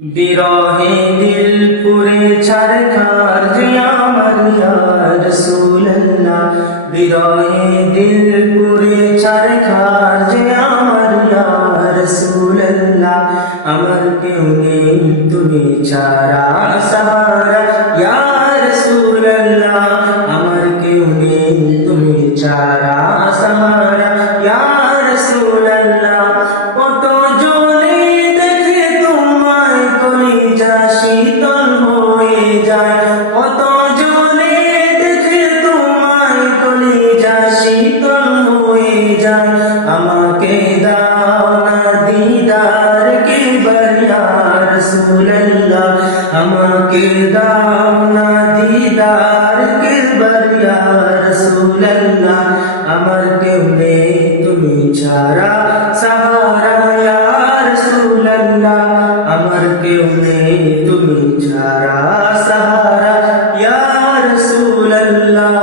বিরহে দিল পুরে ছারখার যে আমার ইয়া রাসূলুল্লাহ, বিরহে দিল পুরে ছারখার যে আমার ইয়া রাসূলুল্লাহ। আমার কেউ নেই তুমি ছাড়া সাহারা ইয়া রাসূলুল্লাহ, আমার কেউ নেই তুমি ছাড়া সাহারা ইয়া রাসূলুল্লাহ। কত জনে দেখে তোমায় কলিজা শীতল হয়ে যায়, কত জনে দেখে তোমায় কলিজা শীতল হয়ে যায়। আমাকে দাও না দিদার কে বরিয়া রাসূলুল্লাহ, আমাকে দাও না দিদার কে বরিয়া রাসূলুল্লাহ। আমার কেউ নেই তুমি ছাড়া সাহারা ইয়া রাসূলুল্লাহ, আমার কেউ নেই তুমি ছাড়া সাহারা ইয়া রাসূলুল্লাহ।